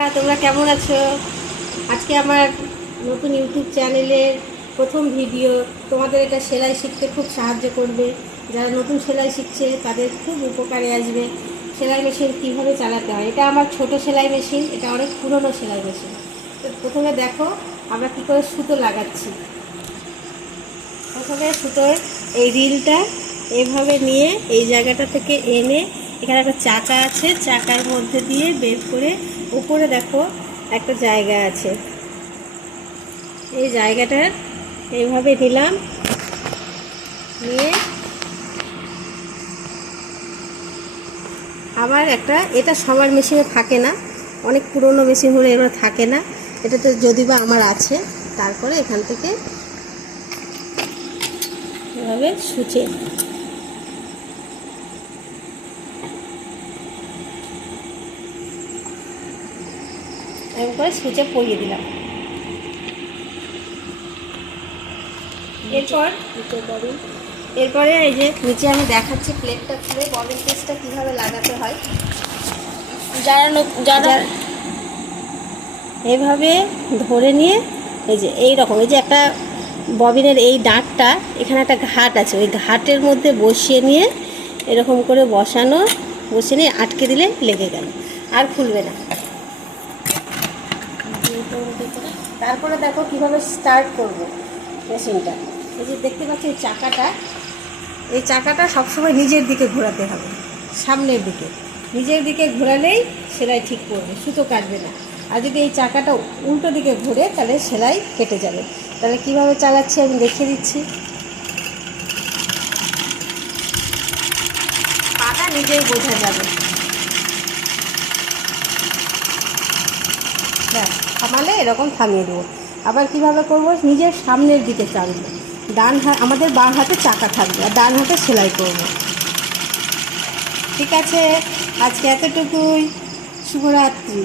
তোমরা কেমন আছো? আজকে আমার নতুন ইউটিউব চ্যানেলের প্রথম ভিডিও। তোমাদের এটা সেলাই শিখতে খুব সাহায্য করবে। যারা নতুন সেলাই শিখছে তাদের খুব উপকারে আসবে। সেলাই মেশিন কীভাবে চালাতে হয়, এটা আমার ছোট সেলাই মেশিন, এটা অনেক পুরনো সেলাই মেশিন। তো প্রথমে দেখো আমরা কী করে সুতো লাগাচ্ছি। প্রথমে সুতোর এই রিলটা এভাবে নিয়ে এই জায়গাটা থেকে এনে, এখানে একটা চাকা আছে, চাকার মধ্যে দিয়ে বের করে উপরে দেখো একটা জায়গা আছে, এই জায়গাটা এইভাবে নিলাম, নিয়ে আবার একটা, এটা সবার মেশিনে থাকে না, অনেক পুরনো মেশিন হলে এবার থাকে না, এটাতে যদি বা আমার আছে। তারপরে এখান থেকে এভাবে সুচে এরকম করে সুচে পরিয়ে দিলাম। এরপরে এই যে নিচে আমি দেখাচ্ছি প্লেটটা খুলে ববিন পেস্টটা কীভাবে লাগাতে হয়। যারা এভাবে ধরে নিয়ে এই যে এইরকম, এই যে একটা ববিনের এই ডাঁটটা, এখানে একটা ঘাট আছে, ওই ঘাটের মধ্যে বসিয়ে নিয়ে এরকম করে বসিয়ে নিয়ে আটকে দিলে লেগে গেল, আর খুলবে না। তারপরে দেখো কিভাবে স্টার্ট করব মেশিনটা। এই যে দেখতে পাচ্ছি এই চাকাটা সবসময় নিজের দিকে ঘোরাতে হবে, সামনের দিকে। নিজের দিকে ঘোরালেই সেলাই ঠিক করবে, সুতো কাটবে না। আর যদি এই চাকাটা উল্টো দিকে ঘুরে তাহলে সেলাই কেটে যাবে। তাহলে কিভাবে চালাচ্ছি আমি দেখিয়ে দিচ্ছি। পাটা নিজেই বোঝা যাবে। ব্যাস, থামালে এরকম থামিয়ে দেবো। আবার কিভাবে করব, নিজের সামনের দিকে টানবো, ডান হাত, আমাদের বাঁ হাতে চাকা থাকবে আর ডান হাতে সেলাই করব। ঠিক আছে, আজকে এতটুকুই। শুভরাত্রি।